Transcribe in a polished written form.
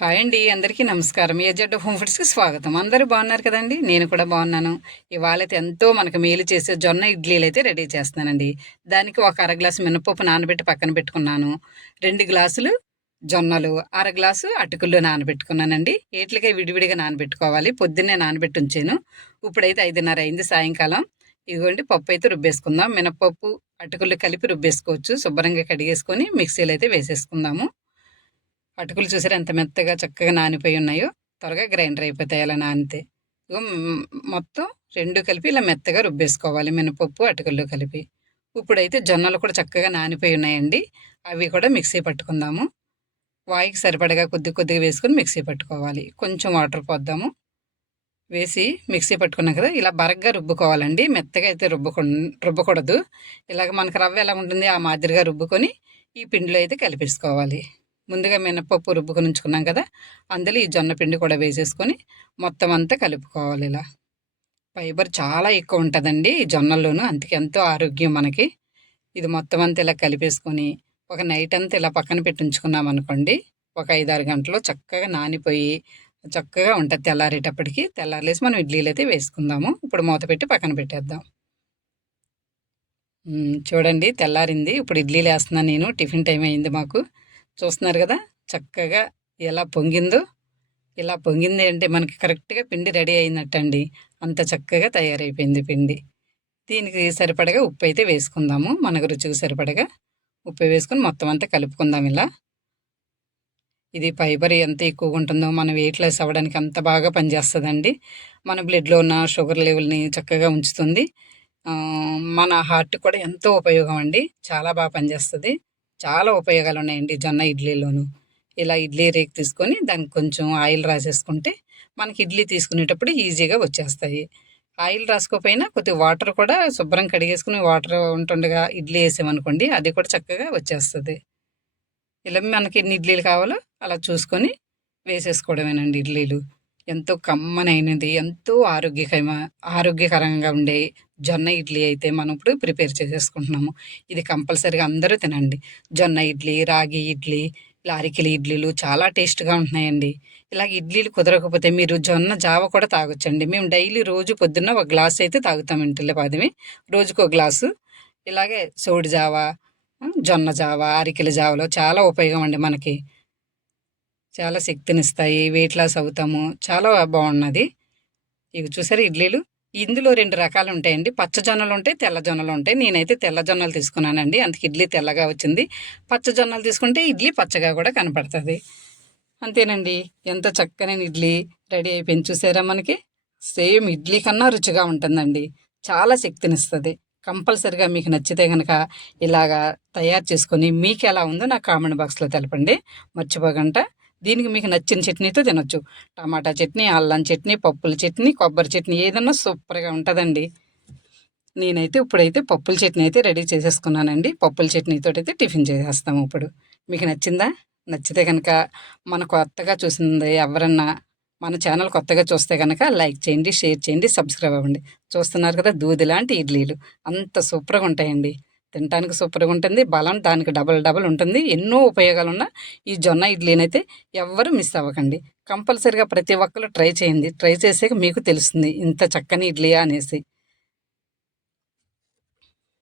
Hi అండి, అందరికీ నమస్కారం. ఏజెడ్ హోమ్ ఫుడ్స్కి స్వాగతం. అందరూ బాగున్నారు కదండి? నేను కూడా బాగున్నాను. ఇవాళైతే ఎంతో మనకు మేలు చేసే జొన్న ఇడ్లీలు అయితే రెడీ చేస్తున్నానండి. దానికి ఒక అర గ్లాసు మినపప్పు నానబెట్టి పక్కన పెట్టుకున్నాను. 2 గ్లాసులు జొన్నలు, అర గ్లాసు అటుకులు నానబెట్టుకున్నానండి. ఏట్లకే విడివిడిగా నానబెట్టుకోవాలి. పొద్దున్నే నానబెట్టి ఉంచాను. ఇప్పుడైతే 5:30 అయింది సాయంకాలం. ఇదిగోండి పప్పు అయితే రుబ్బేసుకుందాం. మినపప్పు అటుకులు కలిపి రుబ్బేసుకోవచ్చు. శుభ్రంగా కడిగేసుకొని మిక్సీలో అయితే వేసేసుకుందాము. అటుకులు చూసారా ఎంత మెత్తగా చక్కగా నానిపోయి ఉన్నాయో. త్వరగా గ్రైండర్ అయిపోతాయి అలా నానితే. ఇగో మొత్తం 2 కలిపి ఇలా మెత్తగా రుబ్బేసుకోవాలి, మినపప్పు అటుకులు కలిపి. ఇప్పుడైతే జొన్నలు కూడా చక్కగా నానిపోయి ఉన్నాయండి. అవి కూడా మిక్సీ పట్టుకుందాము. వాయికి సరిపడగా కొద్ది కొద్దిగా వేసుకొని మిక్సీ పట్టుకోవాలి. కొంచెం వాటర్ పోద్దాము. వేసి మిక్సీ పట్టుకున్నాం కదా, ఇలా బరగ్గా రుబ్బుకోవాలండి. మెత్తగా అయితే రుబ్బకూడదు. ఇలాగ మనకు రవ్వ ఎలా ఉంటుంది ఆ మాదిరిగా రుబ్బుకొని ఈ పిండిలో అయితే కలిపేసుకోవాలి. ముందుగా మినపప్పు రుబ్బుకొని ఉంచుకున్నాం కదా, అందులో ఈ జొన్న పిండి కూడా వేసేసుకొని మొత్తం అంతా కలుపుకోవాలి. ఇలా ఫైబర్ చాలా ఎక్కువ ఉంటుందండి ఈ జొన్నల్లోనూ, అందుకే ఎంతో ఆరోగ్యం మనకి. ఇది మొత్తం అంతా ఇలా కలిపేసుకొని ఒక నైట్ అంతా ఇలా పక్కన పెట్టి ఉంచుకున్నాం అనుకోండి, ఒక 5-6 గంటలు చక్కగా నానిపోయి చక్కగా ఉంటుంది. తెల్లారేటప్పటికి తెల్లారలేసి మనం ఇడ్లీలు అయితే వేసుకుందాము. ఇప్పుడు మూత పెట్టి పక్కన పెట్టేద్దాం. చూడండి తెల్లారింది. ఇప్పుడు ఇడ్లీలు వేస్తున్నాను నేను. టిఫిన్ టైం అయింది మాకు. చూస్తున్నారు కదా చక్కగా ఎలా పొంగిందో. ఇలా పొంగింది అంటే మనకి కరెక్ట్గా పిండి రెడీ అయినట్టండి. అంత చక్కగా తయారైపోయింది పిండి. దీనికి సరిపడగా ఉప్పు అయితే వేసుకుందాము. మనకు రుచికి సరిపడగా ఉప్పు వేసుకొని మొత్తం అంతా కలుపుకుందాం ఇలా. ఇది ఫైబర్ ఎంత ఎక్కువగా ఉంటుందో మన వెయిట్ లాస్ అవ్వడానికి అంత బాగా పనిచేస్తుందండి. మన బ్లడ్లో ఉన్న షుగర్ లెవెల్ని చక్కగా ఉంచుతుంది. మన హార్ట్ కూడా ఎంతో ఉపయోగం అండి. చాలా బాగా పనిచేస్తుంది. చాలా ఉపయోగాలు ఉన్నాయండి జొన్న ఇడ్లీలోను. ఇలా ఇడ్లీ రేక్ తీసుకొని దానికి కొంచెం ఆయిల్ రాసేసుకుంటే మనకి ఇడ్లీ తీసుకునేటప్పుడు ఈజీగా వచ్చేస్తాయి. ఆయిల్ రాసుకోకపోయినా కొద్దిగా వాటర్ కూడా శుభ్రం కడిగేసుకుని వాటర్ ఉంటుండగా ఇడ్లీ వేసామనుకోండి, అది కూడా చక్కగా వచ్చేస్తుంది. ఇలా మనకి ఎన్ని ఇడ్లీలు కావాలో అలా చూసుకొని వేసేసుకోవడమేనండి ఇడ్లీలు. ఎంతో కమ్మనైనది, ఎంతో ఆరోగ్యకరంగా ఉండే జొన్న ఇడ్లీ అయితే మనం ఇప్పుడు ప్రిపేర్ చేసేసుకుంటున్నాము. ఇది కంపల్సరీగా అందరూ తినండి. జొన్న ఇడ్లీ, రాగి ఇడ్లీ, ఇలా అరికెల ఇడ్లీలు చాలా టేస్ట్గా ఉంటున్నాయండి. ఇలాగ ఇడ్లీలు కుదరకపోతే మీరు జొన్న జావ కూడా తాగొచ్చండి. మేము డైలీ రోజు పొద్దున్న ఒక గ్లాస్ అయితే తాగుతాం ఇంటిలో పాదమే. రోజుకో గ్లాసు. ఇలాగే సోడి జావ, జొన్న జావ, అరికెల జావలో చాలా ఉపయోగం అండి మనకి. చాలా శక్తినిస్తాయి. వెయిట్ లాస్ అవుతాము. చాలా బాగున్నది. ఇవి చూసారా ఇడ్లీలు. ఇందులో 2 రకాలు ఉంటాయండి. పచ్చ జొన్నలు ఉంటాయి, తెల్ల జొన్నలు ఉంటాయి. నేనైతే తెల్ల జొన్నలు తీసుకున్నానండి, అందుకే ఇడ్లీ తెల్లగా వచ్చింది. పచ్చ జొన్నలు తీసుకుంటే ఇడ్లీ పచ్చగా కూడా కనపడుతుంది. అంతేనండి, ఎంత చక్కని ఇడ్లీ రెడీ అయిపోయింది. చూసారా మనకి సేమ్ ఇడ్లీ కన్నా రుచిగా ఉంటుందండి. చాలా శక్తినిస్తుంది. కంపల్సరిగా మీకు నచ్చితే కనుక ఇలాగా తయారు చేసుకొని మీకు ఎలా ఉందో నాకు కామెంట్ బాక్స్లో తెలపండి. మర్చిపోకుండా. దీనికి మీకు నచ్చిన చట్నీతో తినొచ్చు. టమాటా చట్నీ, అల్లం చట్నీ, పప్పుల చట్నీ, కొబ్బరి చట్నీ ఏదన్నా సూపర్గా ఉంటుందండి. నేనైతే ఇప్పుడైతే పప్పుల చట్నీ అయితే రెడీ చేసేసుకున్నానండి. పప్పుల చట్నీతో అయితే టిఫిన్ చేసేస్తాము ఇప్పుడు. మీకు నచ్చిందా? నచ్చితే కనుక మన కొత్తగా చూసింది ఎవరన్నా మన ఛానల్ కొత్తగా చూస్తే కనుక లైక్ చేయండి, షేర్ చేయండి, సబ్స్క్రైబ్ అవ్వండి. చూస్తున్నారు కదా దూది లాంటి ఇడ్లీలు అంత సూపర్గా ఉంటాయండి. తినడానికి సూపర్గా ఉంటుంది. బలం దానికి డబల్ డబల్ ఉంటుంది. ఎన్నో ఉపయోగాలున్న ఈ జొన్న ఇడ్లీనైతే ఎవ్వరూ మిస్ అవ్వకండి. కంపల్సరిగా ప్రతి ఒక్కరు ట్రై చేయండి. ట్రై చేసాక మీకు తెలుస్తుంది ఇంత చక్కని ఇడ్లీయా అనేసి.